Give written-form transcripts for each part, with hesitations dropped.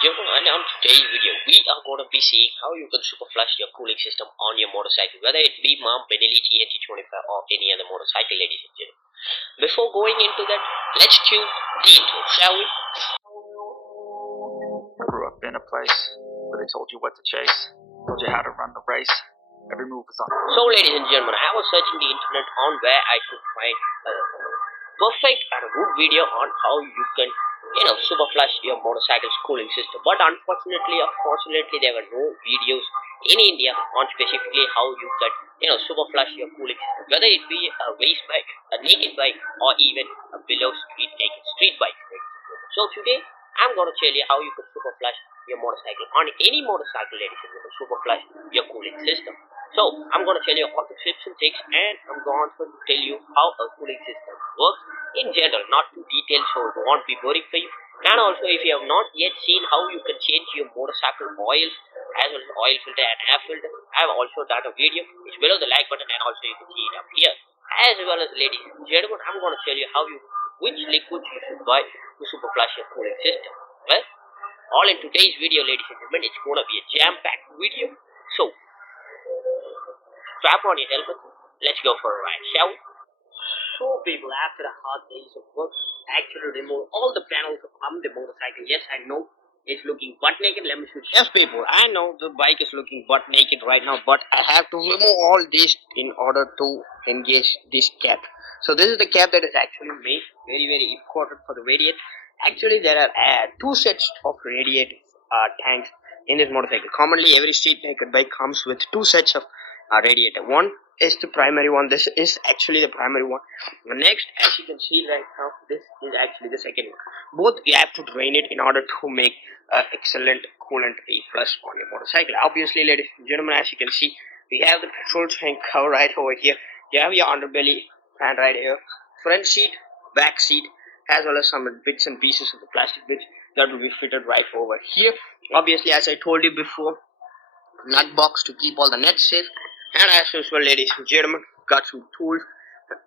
And on today's video, we are going to be seeing how you can super flush your cooling system on your motorcycle, whether it be MAM, Benelli, TNT25 or any other motorcycle, ladies and gentlemen. Before going into that, let's cue the intro, shall we? Grew up in a place where they told you what to chase, told you how to run the race. Every move was on. So, ladies and gentlemen, I was searching the internet on where I could find a perfect and a good video on how you can super flush your motorcycle's cooling system. But unfortunately there were no videos in India on specifically how you can super flush your cooling system, whether it be a race bike, a naked bike, or even a below street naked street bike. So today I'm going to tell you how you can super flush your motorcycle on any motorcycle, ladies and gentlemen, super flush your cooling system. So I'm going to tell you all the tips and tricks, and I'm going to tell you how a cooling system works in general, not too detailed, so it won't be boring for you. And also, if you have not yet seen how you can change your motorcycle oils as well as oil filter and air filter, I have also done a video. It's below the like button, and also you can see it up here. As well as, ladies and gentlemen, I'm going to tell you which liquids you should buy to super flush your cooling system. Well, all in today's video, ladies and gentlemen. It's going to be a jam-packed video. So strap on your helmet. Let's go for a ride, shall we? So people, after a hard days of work, actually remove all the panels from the motorcycle. Yes, I know it's looking butt naked. Let me switch. Yes, people, I know the bike is looking butt naked right now, but I have to remove all this in order to engage this cap. So this is the cap that is actually made very important for the radiator. Actually, there are two sets of radiator tanks in this motorcycle. Commonly, every street naked bike comes with two sets of radiator. One is the primary one. This is actually the primary one. The next, as you can see right now, this is actually the second one. Both you have to drain it in order to make excellent coolant flush on your motorcycle. Obviously, ladies and gentlemen, as you can see, we have the petrol tank cover right over here. You have your underbelly fan right here, front seat, back seat, as well as some bits and pieces of the plastic bits that will be fitted right over here. Obviously, as I told you before, nut box to keep all the nuts safe. And as usual, ladies and gentlemen, got some tools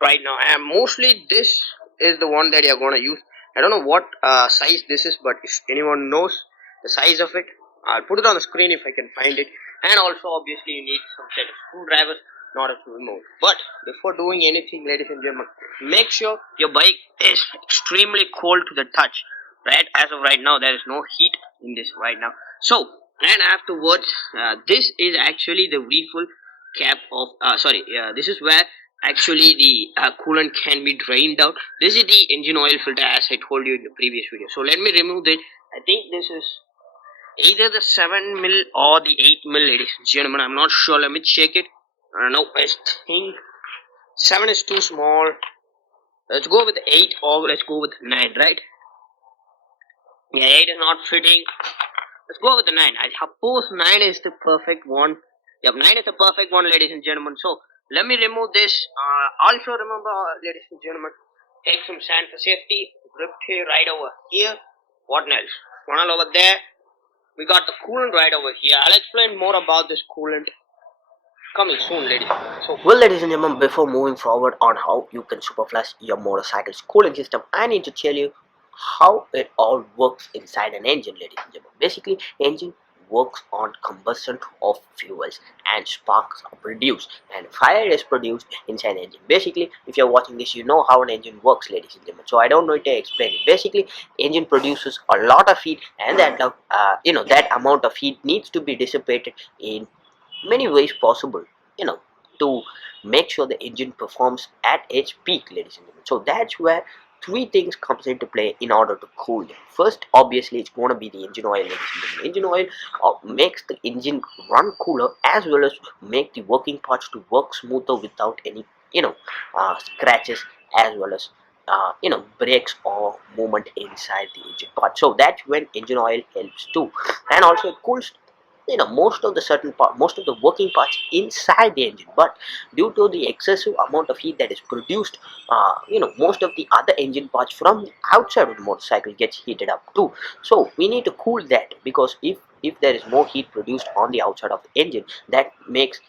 right now. And mostly this is the one that you're going to use. I don't know what size this is, but if anyone knows the size of it, I'll put it on the screen if I can find it. And also, obviously, you need some set of screwdrivers in order to remove. But before doing anything, ladies and gentlemen, make sure your bike is extremely cold to the touch. Right? As of right now, there is no heat in this right now. So, and afterwards, this is actually the refill cap of this is where actually the coolant can be drained out. This is the engine oil filter, as I told you in the previous video. So let me remove it. I think this is either the 7mm or the 8mm, ladies and gentlemen. I'm not sure. Let me check it. No, I think 7 is too small. Let's go with 8, or let's go with 9, right? Yeah, 8 is not fitting. Let's go with the 9. I suppose 9 is the perfect one. Yep, 9 is the perfect one, ladies and gentlemen. So, let me remove this. Also, remember, ladies and gentlemen, take some sand for safety. Grip here, right over here. What else? Funnel over there. We got the coolant right over here. I'll explain more about this coolant coming soon, ladies. So, well, ladies and gentlemen, before moving forward on how you can super flush your motorcycle's cooling system, I need to tell you how it all works inside an engine, ladies and gentlemen. Basically, engine works on combustion of fuels, and sparks are produced and fire is produced inside an engine. Basically, if you're watching this, you know how an engine works, ladies and gentlemen, so I don't need to explain it. Basically, engine produces a lot of heat, and that that amount of heat needs to be dissipated in many ways possible, to make sure the engine performs at its peak, ladies and gentlemen. So that's where three things comes into play in order to cool it. First, obviously, it's going to be the engine oil, ladies and gentlemen. Engine oil makes the engine run cooler, as well as make the working parts to work smoother without any scratches, as well as brakes or movement inside the engine part. So that's when engine oil helps too. And also it cools most of the working parts inside the engine. But due to the excessive amount of heat that is produced, most of the other engine parts from the outside of the motorcycle gets heated up too. So we need to cool that, because if there is more heat produced on the outside of the engine, that makes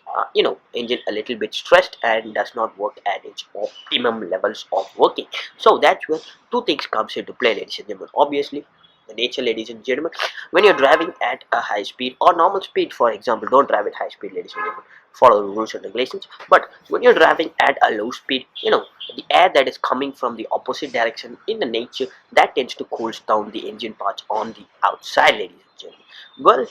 engine a little bit stressed and does not work at its optimum levels of working. So that's where two things comes into play, ladies and gentlemen. Obviously, the nature, ladies and gentlemen. When you're driving at a high speed or normal speed, for example, don't drive at high speed, ladies and gentlemen, follow the rules and regulations. But when you're driving at a low speed, the air that is coming from the opposite direction in the nature, that tends to cool down the engine parts on the outside, ladies and gentlemen. Well,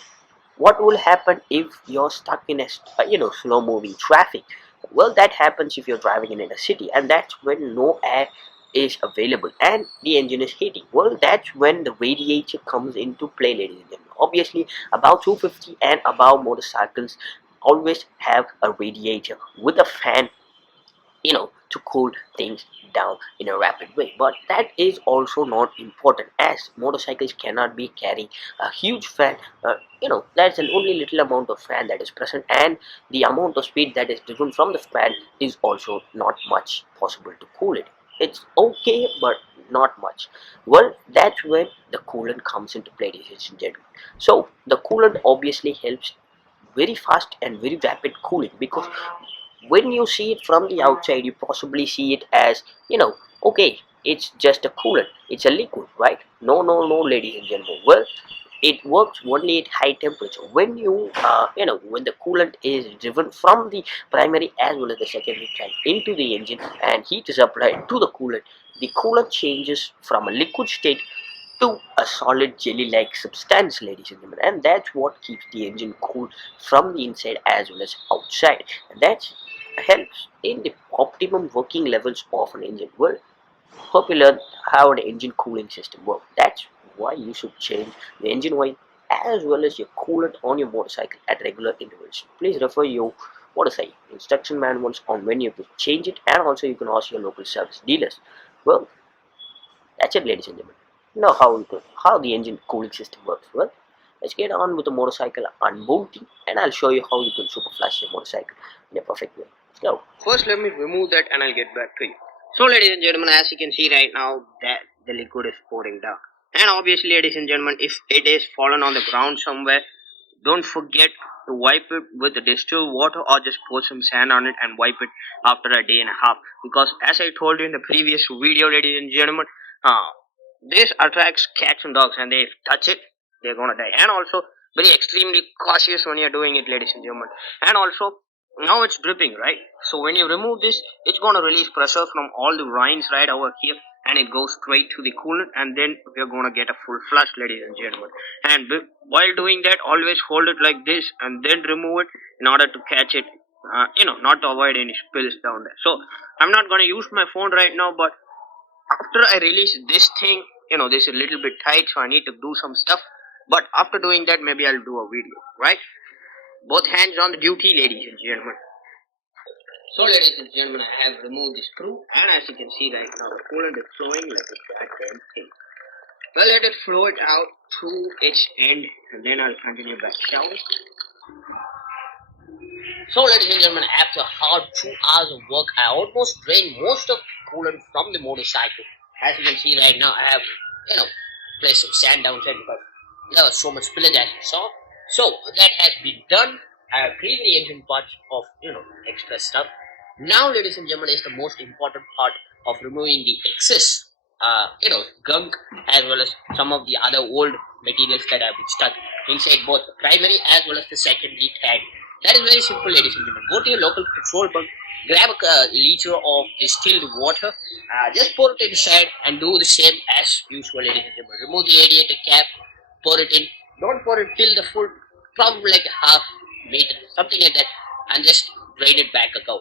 what will happen if you're stuck in a slow moving traffic? Well, that happens if you're driving in a city, and that's when no air is available and the engine is heating. Well, that's when the radiator comes into play, ladies and gentlemen. Obviously, about 250 and above motorcycles always have a radiator with a fan, to cool things down in a rapid way. But that is also not important, as motorcycles cannot be carrying a huge fan. There's an only little amount of fan that is present, and the amount of speed that is driven from the fan is also not much possible to cool it. It's okay, but not much. Well, that's where the coolant comes into play, ladies and gentlemen. So the coolant obviously helps very fast and very rapid cooling, because when you see it from the outside, you possibly see it as, okay, it's just a coolant, it's a liquid, right? No, no, no, ladies and gentlemen. Well, it works only at high temperature. When when the coolant is driven from the primary as well as the secondary tank into the engine and heat is applied to the coolant changes from a liquid state to a solid jelly-like substance, ladies and gentlemen, and that's what keeps the engine cool from the inside as well as outside, and that helps in the optimum working levels of an engine. Well, hope you learned how an engine cooling system works. That's why you should change the engine oil as well as your coolant on your motorcycle at regular intervals. Please refer your motorcycle instruction manuals on when you have to change it, and also you can ask your local service dealers. Well, that's it, ladies and gentlemen. Now how the engine cooling system works. Well, let's get on with the motorcycle unbolting, and I'll show you how you can super flush your motorcycle in a perfect way. Let's go. First, let me remove that, and I'll get back to you. So, ladies and gentlemen, as you can see right now, that the liquid is pouring down, and obviously, ladies and gentlemen, if it is fallen on the ground somewhere, don't forget to wipe it with the distilled water, or just pour some sand on it and wipe it after a day and a half. Because as I told you in the previous video, ladies and gentlemen, this attracts cats and dogs, and they touch it, they're gonna die. And also, very extremely cautious when you're doing it, ladies and gentlemen. And also, now it's dripping, right? So when you remove this, it's gonna release pressure from all the rinds right over here, and it goes straight to the coolant, and then we're gonna get a full flush, ladies and gentlemen. And while doing that, always hold it like this and then remove it in order to catch it, not to avoid any spills down there. So I'm not gonna use my phone right now, but after I release this thing, this is a little bit tight, so I need to do some stuff. But after doing that, maybe I'll do a video, right? Both hands on the duty, ladies and gentlemen. So, ladies and gentlemen, I have removed the screw, and as you can see right now, the coolant is flowing like a goddamn thing. Well, let it flow it out to its end, and then I'll continue back showering. So, ladies and gentlemen, after hard 2 hours of work, I almost drained most of the coolant from the motorcycle. As you can see right now, I have, placed some sand downside because there was so much spillage as you saw. So, that has been done. I have cleaned the engine parts of, extra stuff. Now, ladies and gentlemen, is the most important part of removing the excess, gunk, as well as some of the other old materials that have been stuck inside both the primary as well as the secondary tank. That is very simple, ladies and gentlemen. Go to your local petrol bunk, grab a liter of distilled water, just pour it inside and do the same as usual, ladies and gentlemen. Remove the radiator cap, pour it in. Don't pour it till the full, probably like half meter, something like that, and just drain it back out.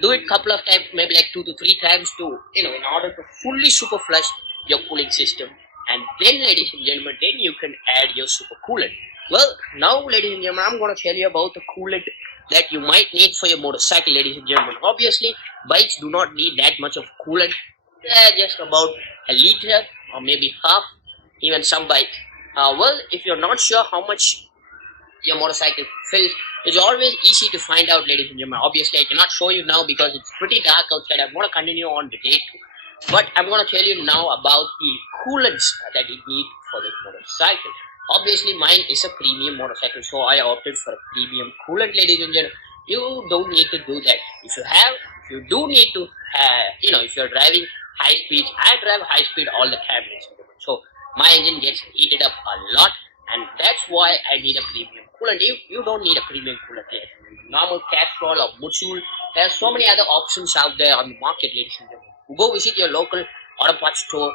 Do it couple of times, maybe like 2 to 3 times to, in order to fully super flush your cooling system. And then, ladies and gentlemen, then you can add your super coolant. Well, now, ladies and gentlemen, I'm going to tell you about the coolant that you might need for your motorcycle, ladies and gentlemen. Obviously, bikes do not need that much of coolant. They're just about a liter or maybe half, even some bikes. Well, if you're not sure how much your motorcycle fills, it's always easy to find out, ladies and gentlemen. Obviously, I cannot show you now because it's pretty dark outside. I'm going to continue on the day too. But I'm going to tell you now about the coolants that you need for this motorcycle. Obviously, mine is a premium motorcycle, so I opted for a premium coolant, ladies and gentlemen. You don't need to do that. If you do need to, if you're driving high speeds, I drive high speed all the time, ladies and gentlemen. So my engine gets heated up a lot, and that's why I need a premium coolant. You don't need a premium coolant, ladies and gentlemen. Normal Castrol or Mutul. There's so many other options out there on the market, ladies and gentlemen. Go visit your local auto parts store,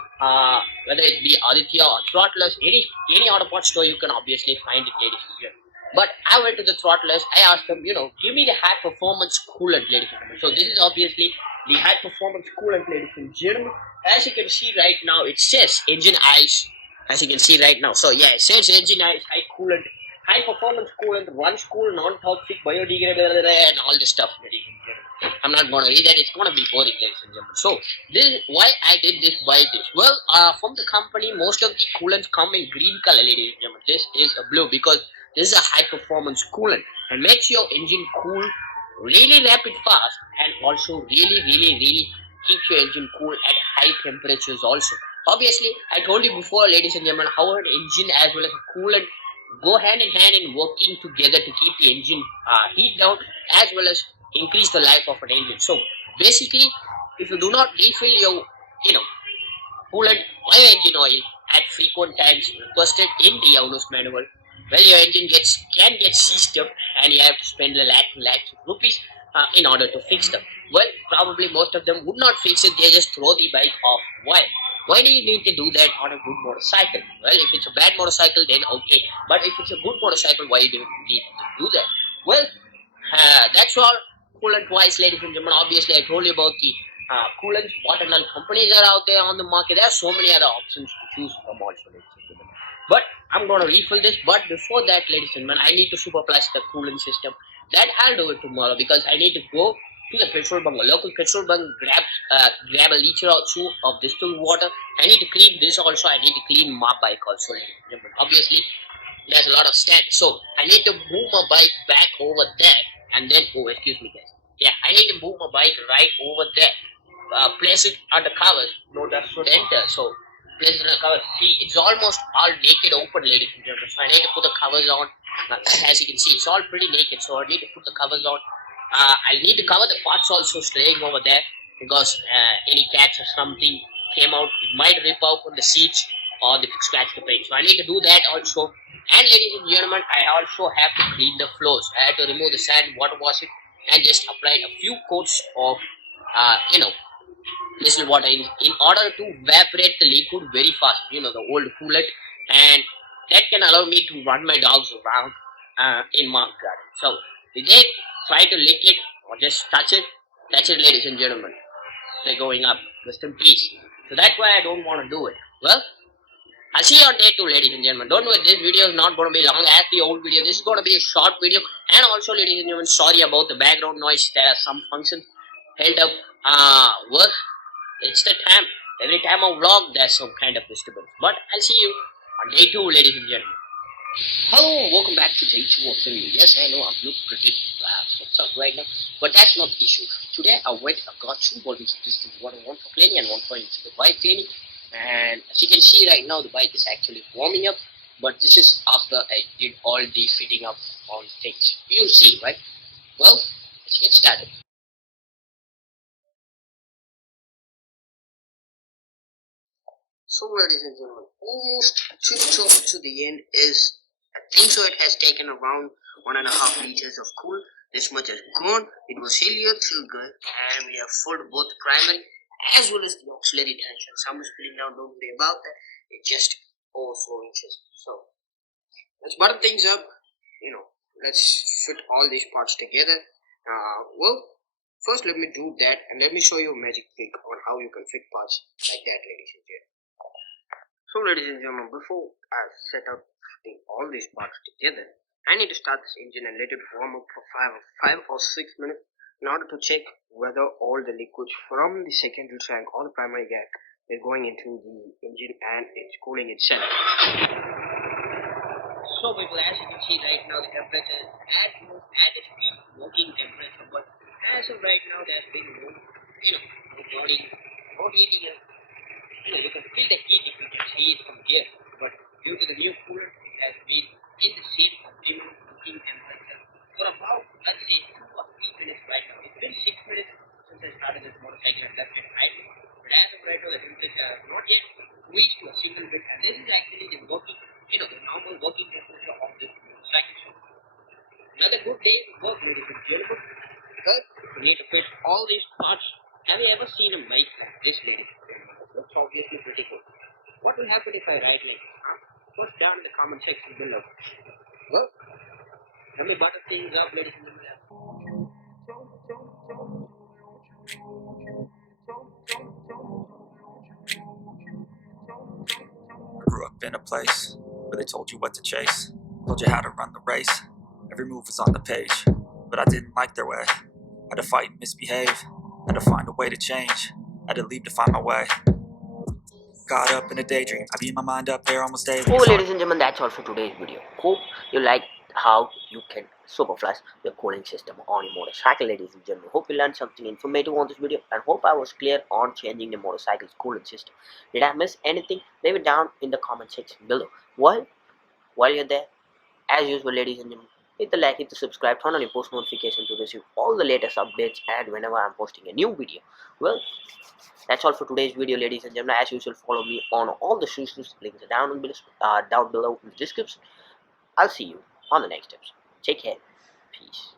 whether it be Aditya or Throttlers, any auto parts store you can obviously find it, ladies and gentlemen. But I went to the Throttlers. I asked them, give me the high performance coolant, ladies and gentlemen. So this is obviously the high performance coolant, ladies and gentlemen. As you can see right now, it says engine ice. As you can see right now, so yeah, it says engine ice, high coolant, high performance coolant, runs cool, non-toxic, biodegradable, and all this stuff, ladies and gentlemen. I'm not gonna read that; it's gonna be boring, ladies and gentlemen. So this is why I did this. Buy this. Well, from the company, most of the coolants come in green color, ladies and gentlemen. This is a blue because this is a high performance coolant and makes your engine cool really rapid fast, and also really keeps your engine cool at high temperatures also. Obviously, I told you before, ladies and gentlemen, how an engine as well as a coolant go hand in hand in working together to keep the engine heat down as well as increase the life of an engine. So basically, if you do not refill your you know coolant or your engine oil at frequent times requested in the owner's manual, well, your engine can get seized up, and you have to spend a lakhs of rupees in order to fix them. Well, probably most of them would not fix it; they just throw the bike off. Why? Why do you need to do that on a good motorcycle? Well, if it's a bad motorcycle, then okay. But if it's a good motorcycle, why do you need to do that? Well, that's all coolant wise, ladies and gentlemen. Obviously, I told you about the coolant. What and all companies are out there on the market. There are so many other options to choose from, also, ladies and gentlemen. But I'm going to refill this. But before that, ladies and gentlemen, I need to superplus the coolant system. That I'll do it tomorrow because I need to go to the petrol bunk, a local petrol bunk, grab a liter or two of distilled water. I need to clean this also. I need to clean my bike also, ladies and gentlemen. Obviously, there's a lot of stands. So I need to move my bike back over there, and then excuse me, guys. Yeah, I need to move my bike right over there. Place it under covers. No dust should enter. So place it under covers. See, it's almost all naked open, ladies and gentlemen. So I need to put the covers on. As you can see, it's all pretty naked. So I need to put the covers on. I need to cover the parts also staying over there because any cats or something came out, it might rip out on the seats or the scratch the paint. So I need to do that also. And ladies and gentlemen, I also have to clean the floors. I have to remove the sand, water wash it, and just apply a few coats of, distilled water in order to evaporate the liquid very fast. The old coolant, and that can allow me to run my dogs around in my garden. So did they try to lick it or just touch it? That's it, ladies and gentlemen. They're going up. Rest in peace. So that's why I don't want to do it. Well, I'll see you on day 2, ladies and gentlemen. Don't worry, this video is not going to be long as the old video. This is going to be a short video. And also, ladies and gentlemen, sorry about the background noise. There are some functions held up work. It's the time. Every time I vlog, there's some kind of disturbance. But I'll see you on day 2, ladies and gentlemen. Hello, welcome back to day 2 of filming. Yes, I know I look pretty fucked up right now, but that's not the issue. Today I got 2 bottles of distilled water, one for cleaning and one for into the bike cleaning. And as you can see right now, the bike is actually warming up, but this is after I did all the fitting up on things. You'll see, right? Well, let's get started. So, ladies and gentlemen, almost to the end is, I think so, it has taken around 1.5 liters of cool. This much has gone. It was hillier till good, and we have filled both the primary as well as the auxiliary tension. Some is spilling down, don't worry about that. It just overflowing just so. Let's button things up. Let's fit all these parts together. Well, first let me do that, and let me show you a magic trick on how you can fit parts like that, ladies and gentlemen. So, ladies and gentlemen, before I set up all these parts together, I need to start this engine and let it warm up for 5 or 6 minutes in order to check whether all the liquids from the secondary tank or the primary gas is going into the engine and it's cooling itself. So, people, as you can see right now, the temperature is at its peak working temperature, but as of right now, there's been no burning, no heating. You can feel the heat if you can see it from here, but due to the new cooler, it has been in the same optimum cooking temperature for about, let's say, 2 or 3 minutes right now. It's been 6 minutes since I started this motorcycle and left it idle, but as of right now, the temperature has not yet reached to a single bit, and this is all these parts. Have you ever seen a bike like this, lady? Looks obviously pretty good. What will happen if I write like this, huh? Put down in the comment section below. Well, let me butter things up, ladies and gentlemen. I grew up in a place where they told you what to chase, told you how to run the race. Every move was on the page, but I didn't like their way. Had to fight and misbehave, had to find a way to change, had to leave to find my way. Caught up in a daydream, I beat my mind up there almost daily. Oh, ladies and gentlemen, that's all for today's video. Hope you like how you can superflush your cooling system on your motorcycle, ladies and gentlemen. Hope you learned something informative on this video, and hope I was clear on changing the motorcycle's cooling system. Did I miss anything? Leave it down in the comment section below. While you're there, as usual, ladies and gentlemen, hit the like, hit the subscribe, turn on your post notification to receive all the latest updates and whenever I'm posting a new video. Well, that's all for today's video, ladies and gentlemen. As usual, follow me on all the socials. Links are down below in the description. I'll see you on the next episode. Take care. Peace.